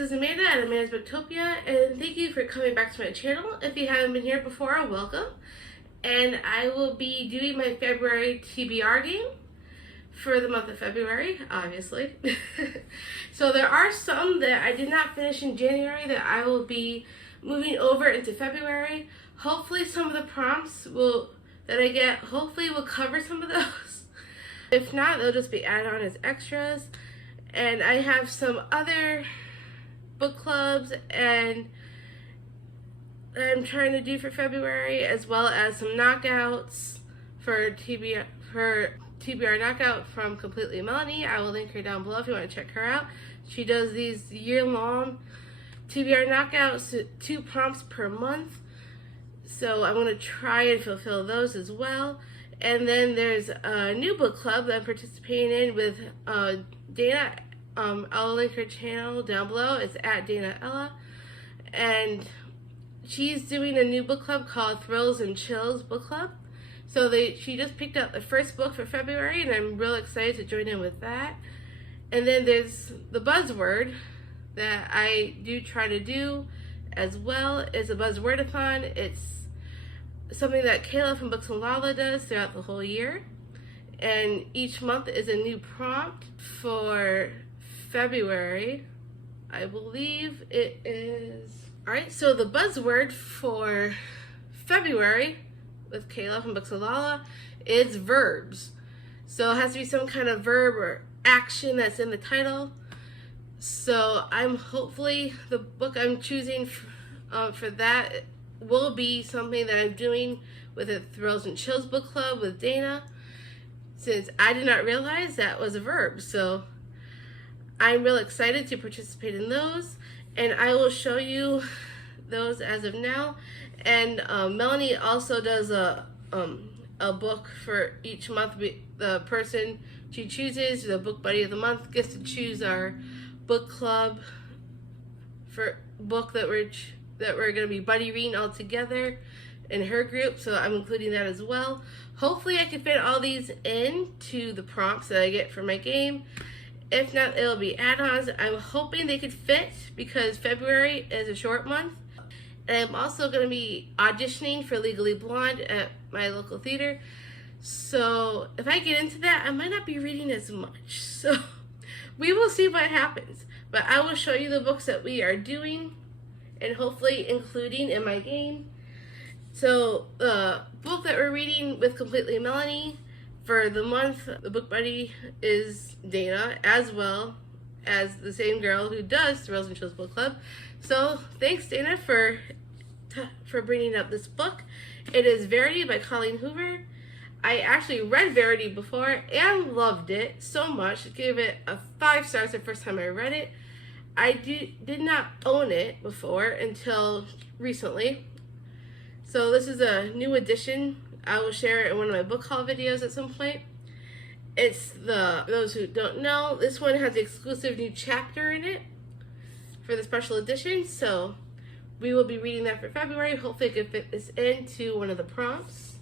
is Amanda at Amanda's Booktopia, and thank you for coming back to my channel. If you haven't been here before, welcome. And I will be doing my February TBR game for the month of February, obviously. So there are some that I did not finish in January that I will be moving over into February. Hopefully some of the prompts that I get will cover some of those. If not, they'll just be added on as extras. And I have some other book clubs and that I'm trying to do for February, as well as some knockouts for TBR knockout from Completely Melanie. I will link her down below if you want to check her out. She does these year-long TBR knockouts, 2 prompts per month. So I'm going to try and fulfill those as well. And then there's a new book club that I'm participating in with Dana. I'll link her channel down below. It's at Dana Ella. And she's doing a new book club called Thrills and Chills Book Club. So she just picked up the first book for February, and I'm real excited to join in with that. And then there's the buzzword that I do try to do as well. It's a buzzwordathon. It's something that Kayla from Books and Lala does throughout the whole year. And each month is a new prompt. For February, I believe it is... Alright, so the buzzword for February with Kayla from Books and Lala is verbs. So it has to be some kind of verb or action that's in the title. So hopefully the book I'm choosing for that will be something that I'm doing with the Thrills and Chills book club with Dana, since I did not realize that was a verb. So I'm real excited to participate in those, and I will show you those as of now. And Melanie also does a book for each month. The person she chooses, the book buddy of the month, gets to choose our book club for book that we're going to be buddy reading all together in her group. So I'm including that as well. Hopefully I can fit all these into the prompts that I get for my game. If not, it'll be add-ons. I'm hoping they could fit because February is a short month. And I'm also going to be auditioning for Legally Blonde at my local theater. So if I get into that, I might not be reading as much. So we will see what happens. But I will show you the books that we are doing and hopefully including in my game. So the book that we're reading with Completely Melanie for the month, the book buddy is Dana, as well as the same girl who does Thrills and Chills Book Club. So thanks, Dana, for bringing up this book. It is Verity by Colleen Hoover. I actually read Verity before and loved it so much. I gave it a 5 stars the first time I read it. I did not own it before until recently. So this is a new edition. I will share it in one of my book haul videos at some point. It's those who don't know, this one has the exclusive new chapter in it for the special edition. So we will be reading that for February. Hopefully I can fit this into one of the prompts.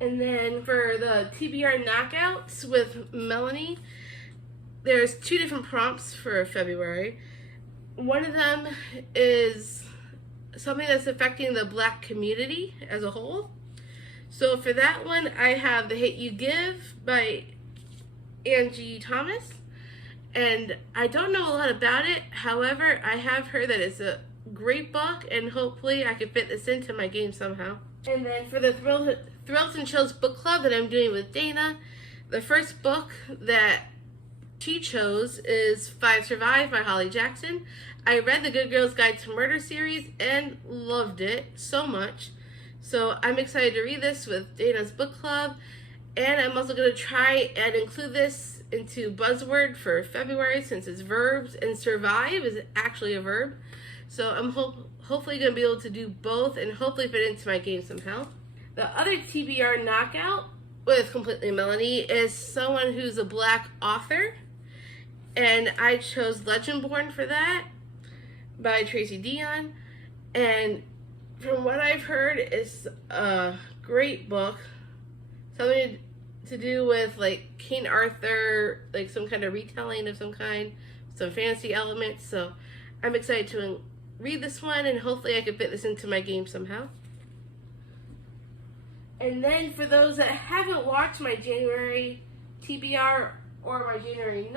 And then for the TBR knockouts with Melanie, there's 2 different prompts for February. One of them is something that's affecting the Black community as a whole. So for that one, I have The Hate You Give by Angie Thomas. And I don't know a lot about it. However, I have heard that it's a great book, and hopefully I can fit this into my game somehow. And then for the Thrills and Chills book club that I'm doing with Dana, the first book that she chose is 5 Survive by Holly Jackson. I read the Good Girl's Guide to Murder series and loved it so much. So I'm excited to read this with Dana's book club. And I'm also going to try and include this into buzzword for February, since it's verbs, and survive is actually a verb. So I'm hopefully going to be able to do both and hopefully fit into my game somehow. The other TBR knockout with Completely Melanie is someone who's a Black author. And I chose Legendborn for that by Tracy Dion. And from what I've heard, it's a great book. Something to do with like King Arthur, like some kind of retelling of some kind, some fantasy elements. So I'm excited to read this one, and hopefully I can fit this into my game somehow. And then for those that haven't watched my January TBR or my January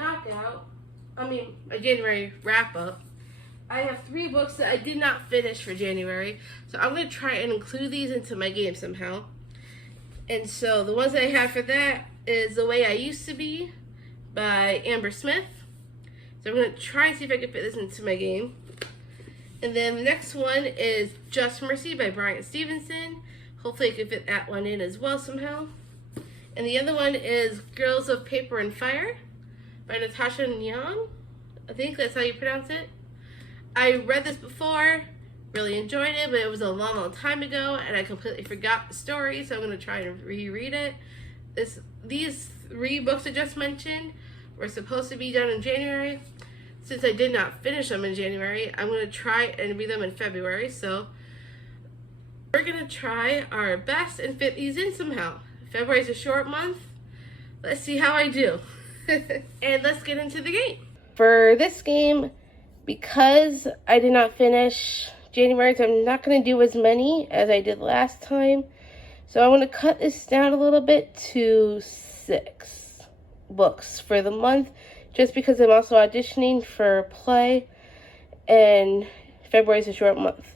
my January wrap-up, I have 3 books that I did not finish for January. So I'm going to try and include these into my game somehow. And so the ones that I have for that is The Way I Used to Be by Amber Smith. So I'm going to try and see if I can fit this into my game. And then the next one is Just Mercy by Bryan Stevenson. Hopefully I can fit that one in as well somehow. And the other one is Girls of Paper and Fire by Natasha Nyan. I think that's how you pronounce it. I read this before, really enjoyed it, but it was a long time ago, and I completely forgot the story, so I'm going to try and reread it. These 3 books I just mentioned were supposed to be done in January. Since I did not finish them in January, I'm going to try and read them in February, so we're going to try our best and fit these in somehow. February is a short month. Let's see how I do. And let's get into the game. For this game, because I did not finish January, I'm not going to do as many as I did last time. So I want to cut this down a little bit to 6 books for the month, just because I'm also auditioning for a play, and February is a short month.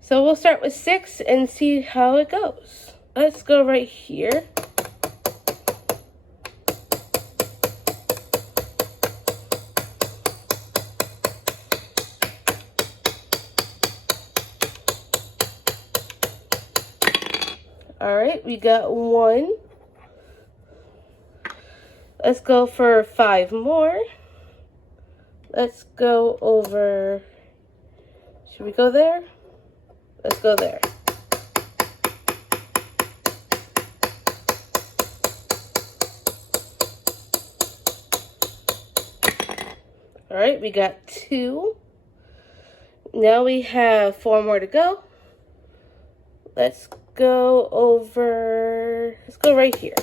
So we'll start with 6 and see how it goes. Let's go right here. All right, we got 1. Let's go for 5 more. Let's go over, should we go there? Let's go there. All right, we got 2. Now we have 4 more to go. Let's go over, let's go right here.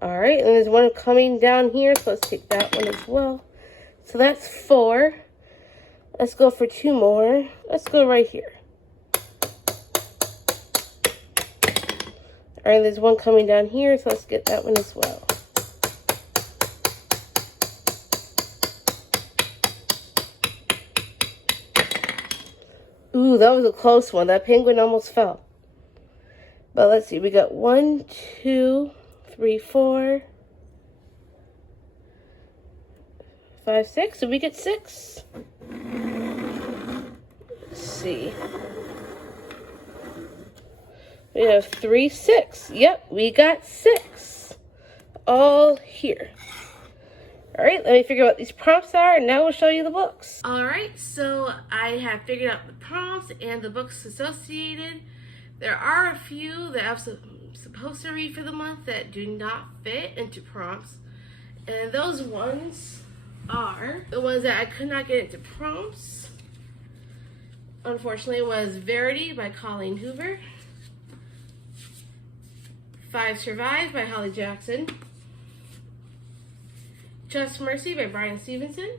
All right, and there's one coming down here, so let's take that one as well. So that's 4. Let's go for 2 more. Let's go right here. All right, there's one coming down here, so let's get that one as well. Ooh, that was a close one. That penguin almost fell. But let's see, we got 1, 2, 3, 4, 5, 6, so we get 6. Let's see. We have 3, 6. Yep, we got 6. All here. All right, let me figure out what these prompts are, and now we'll show you the books. All right, so I have figured out the prompts and the books associated. There are a few that I'm supposed to read for the month that do not fit into prompts. And those ones are the ones that I could not get into prompts. Unfortunately, was Verity by Colleen Hoover. 5 Survive by Holly Jackson. Just Mercy by Bryan Stevenson.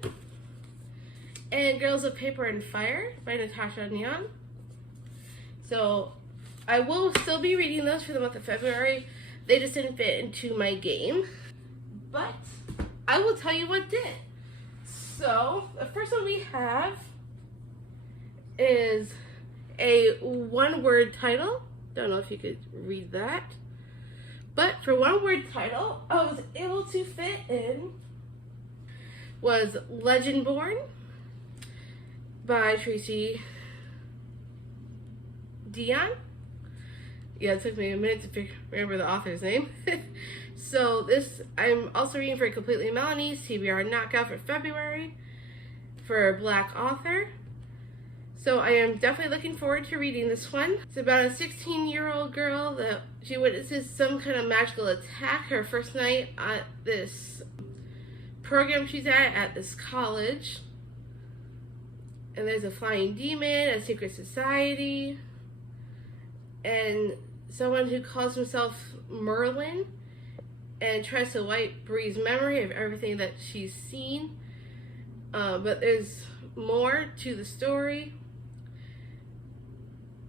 And Girls of Paper and Fire by Natasha Nyan. So I will still be reading those for the month of February. They just didn't fit into my game. But I will tell you what did. So the first one we have is a 1-word title. Don't know if you could read that. But for 1-word title, I was able to fit in was Legendborn by Tracy Dion. Yeah, it took me a minute to remember the author's name. So this, I'm also reading for Completely Melanie's TBR knockout for February for a Black author. So I am definitely looking forward to reading this one. It's about a 16-year-old girl that she witnesses some kind of magical attack her first night at this program she's at this college. And there's a flying demon, a secret society, and someone who calls himself Merlin and tries to wipe Bree's memory of everything that she's seen. But there's more to the story,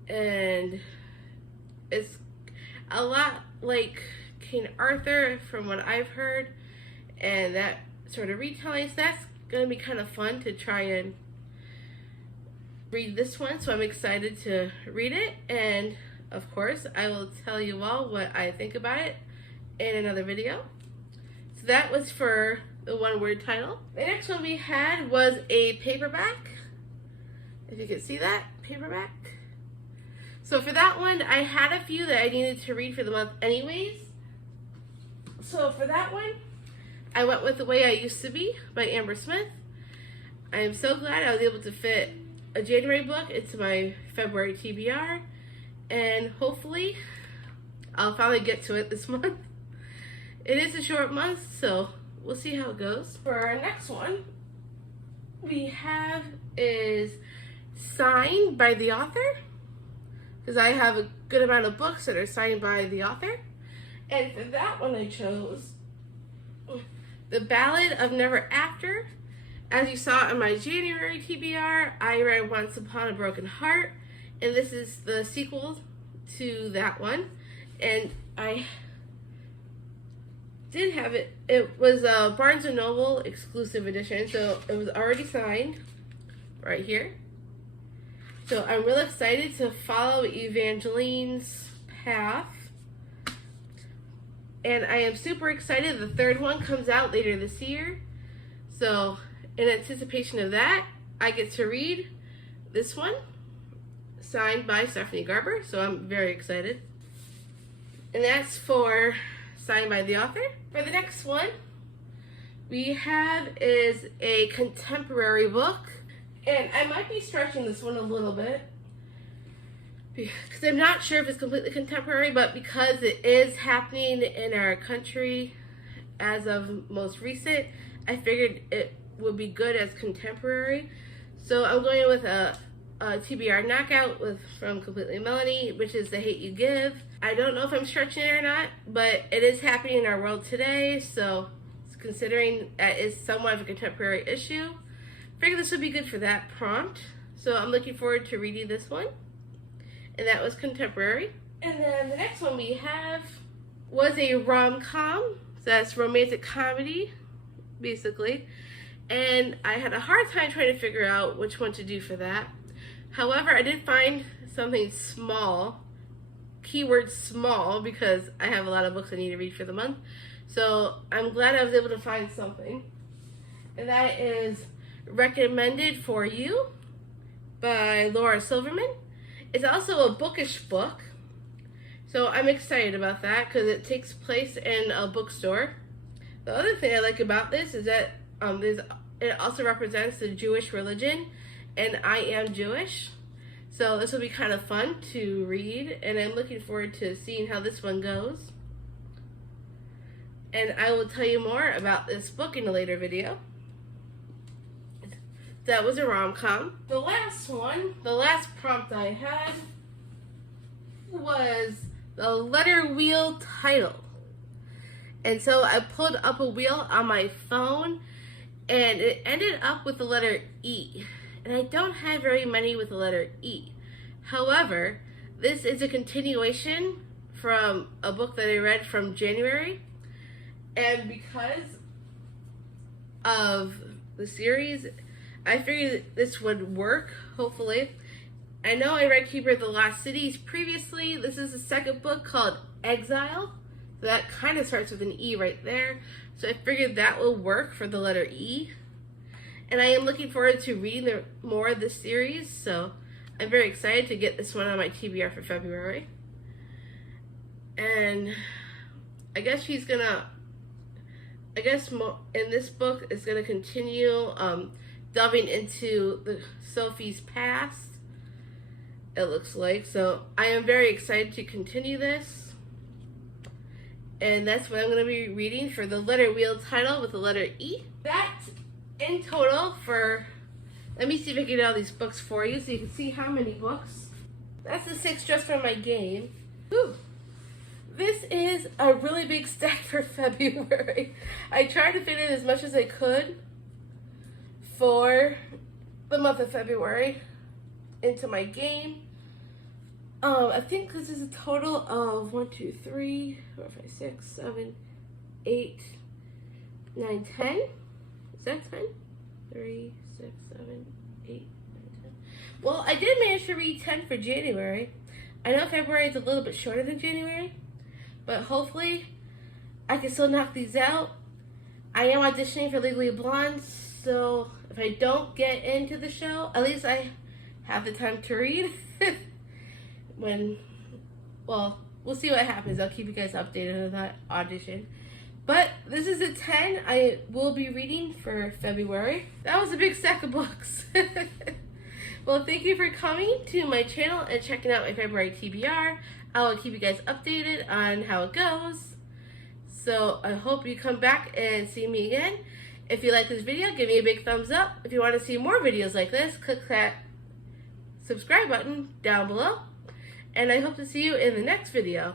and it's a lot like King Arthur from what I've heard, and that sort of retelling. So that's going to be kind of fun to try and read this one, so I'm excited to read it, and of course I will tell you all what I think about it in another video. So that was for the one-word title. The next one we had was a paperback. If you can see that, paperback. So for that one, I had a few that I needed to read for the month anyways. So for that one, I went with The Way I Used to Be by Amber Smith. I am so glad I was able to fit a January book into my February TBR, and hopefully I'll finally get to it this month. It is a short month, so we'll see how it goes. For our next one, we have is signed by the author, because I have a good amount of books that are signed by the author. And for that one I chose The Ballad of Never After. As you saw in my January TBR, I read Once Upon a Broken Heart, and this is the sequel to that one. And I did have it. It was a Barnes & Noble exclusive edition, so it was already signed right here. So I'm really excited to follow Evangeline's path. And I am super excited. The third one comes out later this year. So in anticipation of that, I get to read this one, signed by Stephanie Garber. So I'm very excited. And that's for signed by the author. For the next one, we have is a contemporary book. And I might be stretching this one a little bit, because I'm not sure if it's completely contemporary, but because it is happening in our country as of most recent, I figured it would be good as contemporary. So I'm going with a TBR knockout from Completely Melanie, which is The Hate You Give. I don't know if I'm stretching it or not, but it is happening in our world today, so considering that is somewhat of a contemporary issue, I figured this would be good for that prompt. So I'm looking forward to reading this one. And that was contemporary. And then the next one we have was a rom-com. So that's romantic comedy, basically. And I had a hard time trying to figure out which one to do for that. However, I did find something small, keyword small, because I have a lot of books I need to read for the month. So I'm glad I was able to find something. And that is Recommended for You by Laura Silverman. It's also a bookish book, so I'm excited about that because it takes place in a bookstore. The other thing I like about this is that it also represents the Jewish religion, and I am Jewish, so this will be kind of fun to read, and I'm looking forward to seeing how this one goes. And I will tell you more about this book in a later video. That was a rom-com. The last one, the last prompt I had was the letter wheel title. And so I pulled up a wheel on my phone and it ended up with the letter E. And I don't have very many with the letter E. However, this is a continuation from a book that I read from January. And because of the series, I figured this would work, hopefully. I know I read Keeper of the Lost Cities previously. This is the second book called Exile. So that kind of starts with an E right there. So I figured that will work for the letter E. And I am looking forward to reading more of this series. So I'm very excited to get this one on my TBR for February. And I guess in this book it's going to continue delving into Sophie's past, it looks like. So I am very excited to continue this. And that's what I'm going to be reading for the letter wheel title with the letter E. That in total for Let me see if I can get all these books for you so you can see how many books. That's the 6 just for my game. Whew. This is a really big stack for February. I tried to fit in as much as I could for the month of February into my game. I think this is a total of 1, 2, 3, 4, 5, 6, 7, 8, 9, 10. Is that 10? 3, 6, 7, 8, 9, 10. Well, I did manage to read 10 for January. I know February is a little bit shorter than January, but hopefully I can still knock these out. I am auditioning for Legally Blonde, so if I don't get into the show, at least I have the time to read. Well, we'll see what happens. I'll keep you guys updated on that audition. But this is a 10 I will be reading for February. That was a big stack of books. Well, thank you for coming to my channel and checking out my February TBR. I will keep you guys updated on how it goes. So I hope you come back and see me again. If you like this video, give me a big thumbs up. If you want to see more videos like this, click that subscribe button down below. And I hope to see you in the next video.